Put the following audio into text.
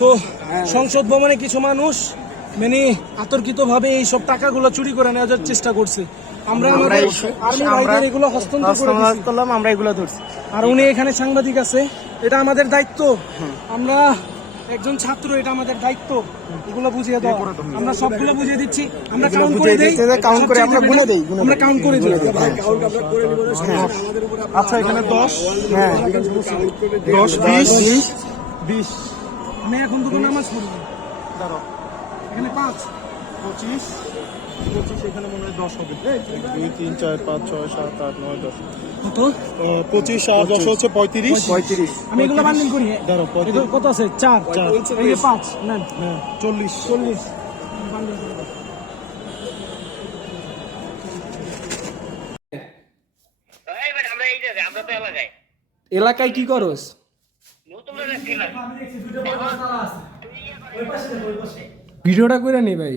তো সংসদ ভবনে কিছু মানুষ মানে আতর্কিতভাবে এই সব টাকাগুলো চুরি করে নেওয়ার চেষ্টা করছে। আমরা আমাদের আর্মি ভাইদের এগুলো হস্তান্তর করলাম, আমরা এগুলো ধরছি। আর উনি এখানে সাংবাদিক আছে, এটা আমাদের দায়িত্ব। আমরা একজন ছাত্র, এটা আমাদের দায়িত্ব এগুলো বুঝিয়ে দাও। আমরা সবগুলো বুঝিয়ে দিচ্ছি, আমরা কাউন্ট করে দেই, কাউন্ট করে আমরা বলে দেই, আমরা কাউন্ট করে দিই। আচ্ছা এখানে 10, হ্যাঁ 10 20 আমি এখন দুটো নামাজ পড়ব। দাঁড়াও, এখানে 5 25 এখানে মনে হয় 10 হবে। 2 3 4 5 6 7 8 9 10 কত? 25 আর 10 হচ্ছে 35। আমি এগুলো বান্ডিল করি। দাঁড়াও, কত আছে? 4 এই যে 5 নেন। হ্যাঁ 40 বান্ডিল করে দাও। এলাকায় কি করস? ভিডিওটা করে নি ভাই।